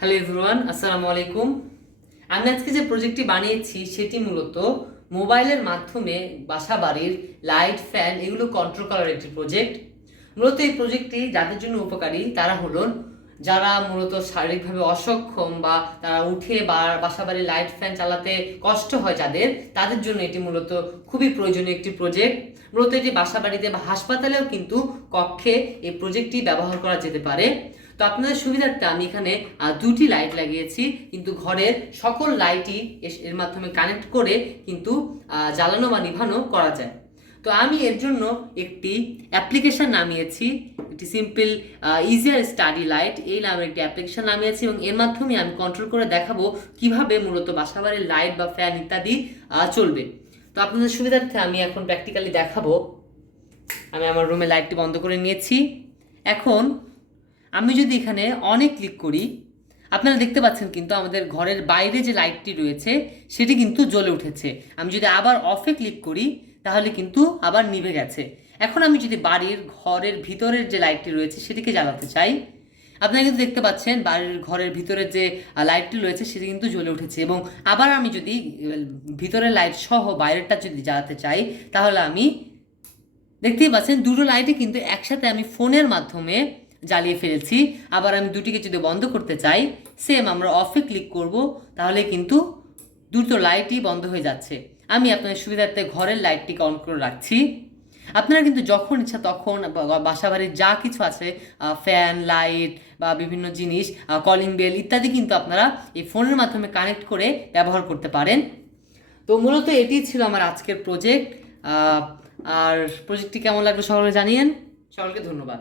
Hello everyone আসসালামু আলাইকুম আমি আজকে যে প্রজেক্টটি বানিয়েছি, সেটি মূলত মোবাইলের মাধ্যমে বাসা বাড়ির লাইট ফ্যান এগুলো কন্ট্রোল করার একটি প্রজেক্ট মূলত এই প্রজেক্টটি যাদের জন্য উপকারী, তারা হলেন যারা মূলত শারীরিকভাবে অসক্ষম বা তারা উঠে বা বাসা বাড়ির লাইট ফ্যান চালাতে কষ্ট হয় যাদের, তাদের জন্য এটি মূলত খুবই প্রয়োজনীয় একটি প্রজেক্ট মূলত এটি বাসা বাড়িতে বা হাসপাতালেও কিন্তু কক্ষে এই প্রজেক্টটি ব্যবহার করা যেতে পারে। তো আপনাদের সুবিধার্থে আমি এখানে দুটি লাইট লাগিয়েছি, কিন্তু ঘরের সকল লাইটই এর মাধ্যমে কানেক্ট করে কিন্তু জ্বালানো বা নিভানো করা যায়। তো আমি এর জন্য একটি অ্যাপ্লিকেশন নামিয়েছি, একটি সিম্পল ইজিয়ার স্টাডি লাইট এই নামের একটি অ্যাপ্লিকেশন নামিয়েছি এবং এর মাধ্যমে আমি কন্ট্রোল করে দেখাবো কীভাবে মূলত বাসাবাড়ির লাইট বা ফ্যান ইত্যাদি চলবে। তো আপনাদের সুবিধার্থে আমি এখন প্র্যাকটিক্যালি দেখাবো। আমি আমার রুমে লাইটটি বন্ধ করে নিয়েছি। এখন আমি যদি এখানে অনেক ক্লিক করি, আপনারা দেখতে পাচ্ছেন কিন্তু আমাদের ঘরের বাইরে যে লাইটটি রয়েছে, সেটি কিন্তু জ্বলে উঠেছে। আমি যদি আবার অফে ক্লিক করি, তাহলে কিন্তু আবার নিভে গেছে। এখন আমি যদি বাড়ির ঘরের ভিতরের যে লাইটটি রয়েছে, সেটিকে জ্বালাতে চাই, আপনারা কিন্তু দেখতে পাচ্ছেন বাড়ির ঘরের ভিতরের যে লাইটটি রয়েছে, সেটি কিন্তু জ্বলে উঠেছে। এবং আবার আমি যদি ভিতরের লাইট সহ বাইরেরটা যদি জ্বালাতে চাই, তাহলে আমি দেখতেই পাচ্ছেন দুটো লাইটই কিন্তু একসাথে আমি ফোনের মাধ্যমে জ্বালিয়ে ফেলেছি। আবার আমি দুটিকে যদি বন্ধ করতে চাই সেম আমরা অফে ক্লিক করব, তাহলে কিন্তু দুটো লাইটই বন্ধ হয়ে যাচ্ছে। আমি আপনাদের সুবিধার্থে ঘরের লাইটটিকে অন করে রাখছি। আপনারা কিন্তু যখন ইচ্ছা তখন বাসা বাড়ির যা কিছু আছে ফ্যান লাইট বা বিভিন্ন জিনিস কলিং বেল ইত্যাদি কিন্তু আপনারা এই ফোনের মাধ্যমে কানেক্ট করে ব্যবহার করতে পারেন। তো মূলত এটি ছিল আমার আজকের প্রজেক্ট আর প্রজেক্টটি কেমন লাগল সকলে জানিয়েন। সকলকে ধন্যবাদ।